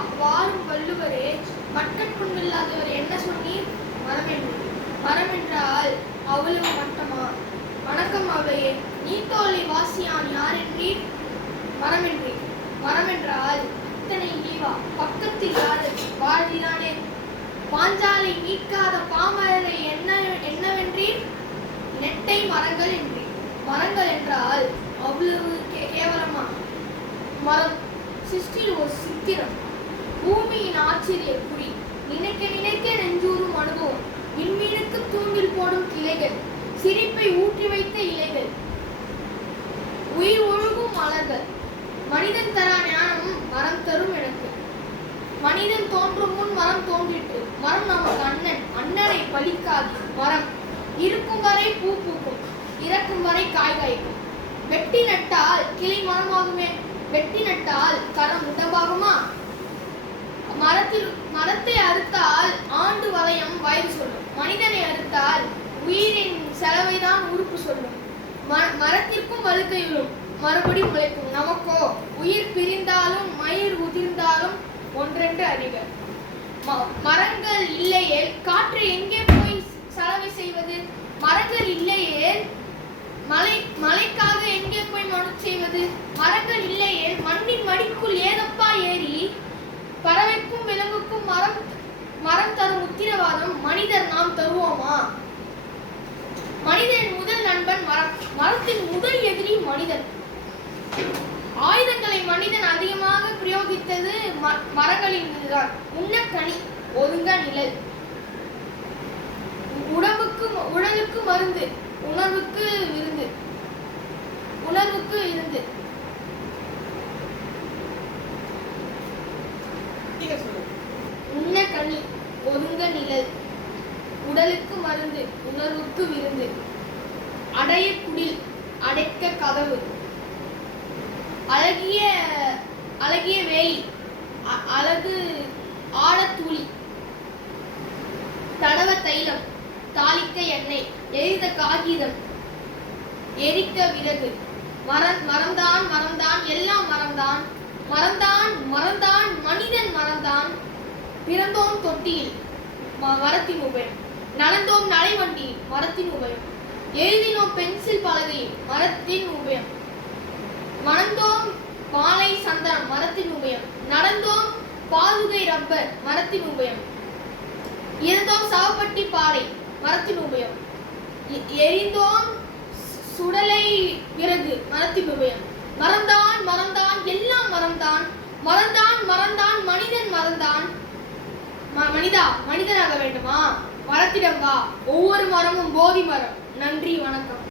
வா- வாரும் வள்ளுவரே மக்கட்புண்ணில்லாதவர் என்ன சொன்னீர்? மரமென்று மரமென்றால் மரம் என்றால் அவ்வளவு மட்டமா? வணக்கம் அவையே நீத்தோலை வாசியான் யார் என்றீர் மரம் மரமென்றால் என்றால் இத்தனை ஈவா பக்கத்தில் யாரு வாழ்கிறானே? பாஞ்சாலை நீக்காத பாமரரை என்ன என்னவென்றீர்? நெட்டை மரங்கள் என்றீர் மரங்கள் என்றால் அவ்வளவு கே- கேவலமா? மரம் சிருஷ்டியில் ஒரு சித்திரம். பூமியின் ஆச்சரிய குறி. நினைக்க நினைக்க நெஞ்சூரும் அனுபவம் விண்மீனுக்கு தூண்டில் போடும் கிளைகள். சிரிப்பை ஊற்றி வைத்த இலைகள். உயிர் ஒழுகும் மலர்கள். மனிதன் தரா ஞானமும் மரம் தரும் எனக்கு. மனிதன் தோன்றும் முன் மரம் தோன்றிற்று. மரம் நமக்கு அண்ணன். அண்ணனை பலிக்காது மரம் இருக்கும் வரை பூ பூக்கும். இறக்கும் வரை காய் காய்க்கும். வெட்டி நட்டால் கிளை மரமாகுமே. வெட்டி நட்டால் கரம் உடம்பாகுமா மரத்தில் மரத்தை அறுத்தால் ஆண்டு வளையம் வயது சொல்லும். மனிதனை அறுத்தால் உயிரின் செலவைதான் உறுப்பு சொல்லும். ம- மரத்திற்கும் வலுக்கை விழும் மறுபடி முளைக்கும் நமக்கோ உயிர் பிரிந்தாலும் மயிர் உதிர்ந்தாலும் ஒன்றென்று அறிக. ம- மரங்கள் இல்லையே காற்று எங்கே போய் செலவை செய்வது? மரங்கள் இல்லையே மலை மலைக்காக எங்கே போய் மனு செய்வது? மரங்கள் இல்லையே மண்ணின் மடிக்குள் ஏதப்பா பறவைக்கும் விலங்குக்கும் மரம் மரம் தரும் உத்திரவாதம் மனிதர் நாம் தருவோமா? மனிதனின் முதல் நண்பன் மரம் மரத்தின் முதல் எதிரி மனிதன். ஆயுதங்களை மனிதன் அதிகமாக பிரயோகித்தது ம- மரங்களின் மீதுதான். உண்ண கனி ஒதுங்க நிழல். உடம்புக்கு உடலுக்கு மருந்து உணர்வுக்கு விருந்து. உணர்வுக்கு இருந்து கனி ஒதுங்க நிழல். உடலுக்கு மருந்து உணர்வுக்கு விருந்து. அடைய குடில் அடைக்க கதவு. அழகிய அழகிய வேலி அழகு ஆழத்தூளி தடவ தைலம் தாளிக்க எண்ணெய் எரித காகிதம். எரிக்க விறகு. மரம் மரம்தான் மரம்தான் எல்லாம் மரம்தான் மரம்தான் மரம்தான் மரம்தான் பிறந்தோம் தொட்டியில் ம- மரத்தின் உபயம். நடந்தோம் நடைவண்டியில் மரத்தின் உபயம். எழுதினோம் பென்சில் பலகையில் மரத்தின் உபயம். மணந்தோம் மாலை சந்தனம் மரத்தின் உபயம். நடந்தோம் பாதுகை ரப்பர் மரத்தின் உபயம். இருந்தோம் சாவப்பட்டி பாறை மரத்தின் உபயம். எரிந்தோம் சுடலை விறகு மரத்தின் உபயம். மனிதா மனிதனாக வேண்டுமா? மரத்திடம் வா. ஒவ்வொரு மரமும் போதி மரம். நன்றி வணக்கம்.